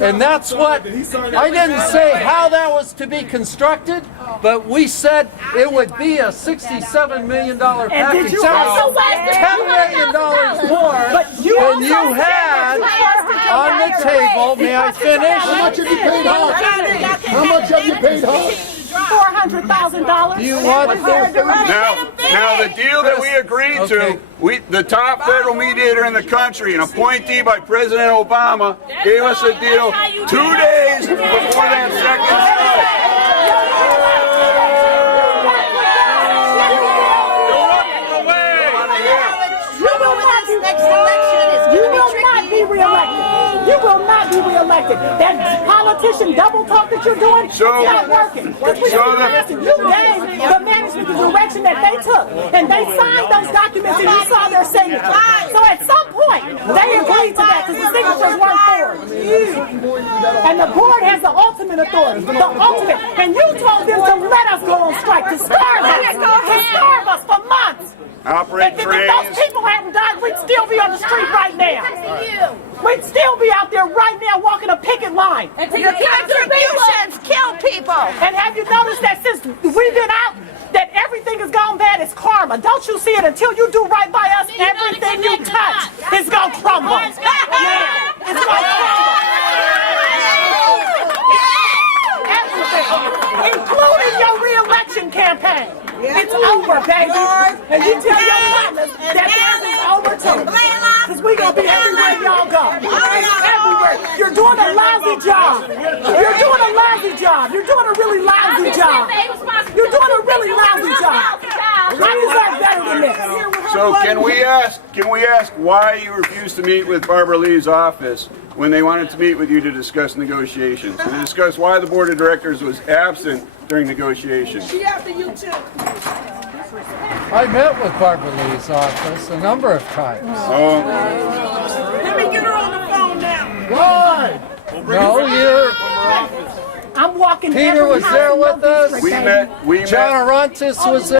And that's what, I didn't say how that was to be constructed, but we said it would be a $67 million package. did you That also was $10 million more than you had on the table. May I finish? How much have you paid Huck? How much have you paid Huck? $400,000. Do you want to? Now the deal that we agreed Okay. to, the top federal mediator in the country, an appointee by President Obama, gave us a deal 2 days before that second strike. You will not be reelected. That politician double talk that you're doing, it's not working. You gave the management the direction that they took, and they signed those documents, and you saw their signatures. So at some point, they agreed to that because the signatures weren't forged. And the board has the ultimate authority, the ultimate. And you told them to let us go on strike, to starve us for months. Operate If those trains. people hadn't died, we'd still be on the street right now. We'd still be out there right now walking a picket line. Your contributions kill people. And have you noticed that since we've been out, that everything has gone bad? It's karma. Don't you see it? Until you do right by us, everything you touch is going to crumble. Yeah, it's going to crumble. Everything, including your re-election campaign. It's over, baby. And you tell your partners that theirs is over too. Because we're going to be everywhere y'all go. Everywhere. You're doing a lousy job. You're doing a lousy job. You're doing a really lousy job. You're doing a really lousy job. I deserve better than this. So can we ask why you refused to meet with Barbara Lee's office when they wanted to meet with you to discuss negotiations, to discuss why the board of directors was absent during negotiations? She after you too. I met with Barbara Lee's office a number of times. Let me get her on the phone now. Why? No, I'm walking Peter every was house there in your with us. district, We baby. met. John Arantes was there.